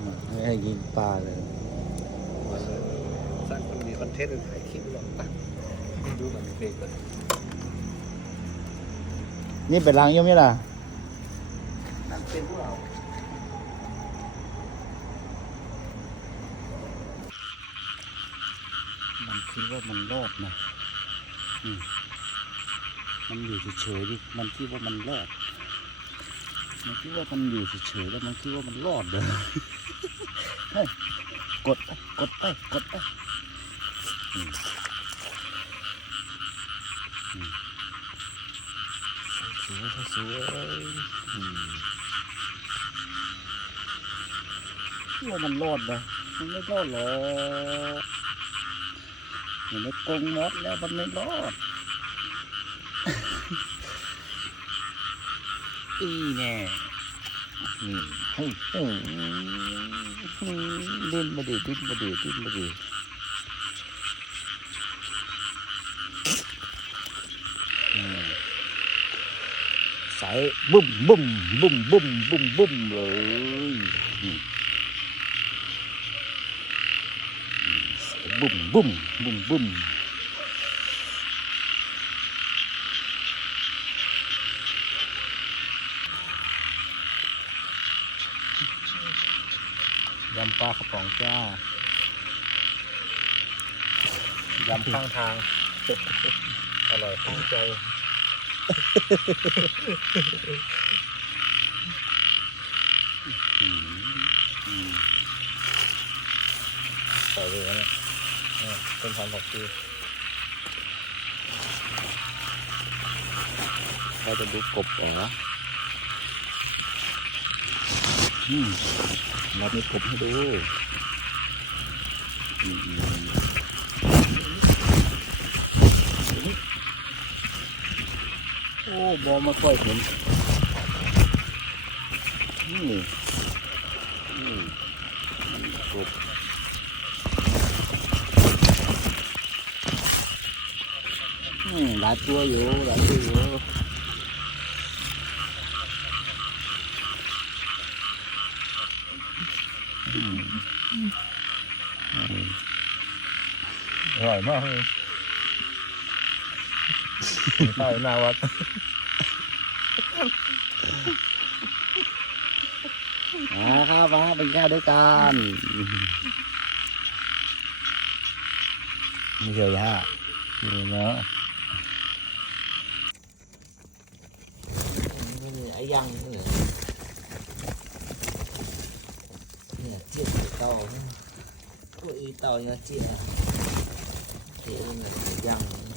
อืมไม่ให้ยิงปลาเลยสร้างคนมีคอนเทนต์ถ่ายคลิปหรอกปะดูมันเพลงก่อนนี่เป็นล้างอยุ่งนี่ล่ะนั่นเป็นพวกเรามันคิดว่ามันรอดนะอืมมันอยู่เฉยๆดิ มันคิดว่ามันรอด มันคิดว่ามันอยู่เฉยๆแล้วมันคิดว่ามันรอดเลยเฮ้ย กดไปกดไปกดไปสวยสวยอืมคิดว่ามันรอดนะมันไม่รอดหรอกอยู่ในกงมดแล้วมันไม่รอดอีแน่นี่เฮ้ย ดิ้นมาดิดิ้นมาดิดิ้นมาดิอืมใส่บุ้มบุ้มบุ้มบุ้มบุ้มบุ้มเลยบุ้มบุ้มบุ้มบุ้ม ยำปลากระป๋องจ้ายำข้างทาง อร่อยข้างใจอืมอืมใส่เลยนะเนี่ยเออเป็นพันผักชีใครจะดูกบเหรออืม เราไมีกบให้ดูโอ้บอมาค่อยเห็นนี่นี่กบอืมหลายตัวอยู่หลายตัวอยู่ อืมอืมอร่อยมากเลยข้าวหน้าวัดมาครับมาเป็นข้าวด้วยกันไม่เคยฮะนี่เนาะไอ้ยังเนี่ยเนี่ยเจี๊ยบเต่าตัวอี เต่าเนี่ยเจี๊ยบเจี๊ยบเนี่ยยัง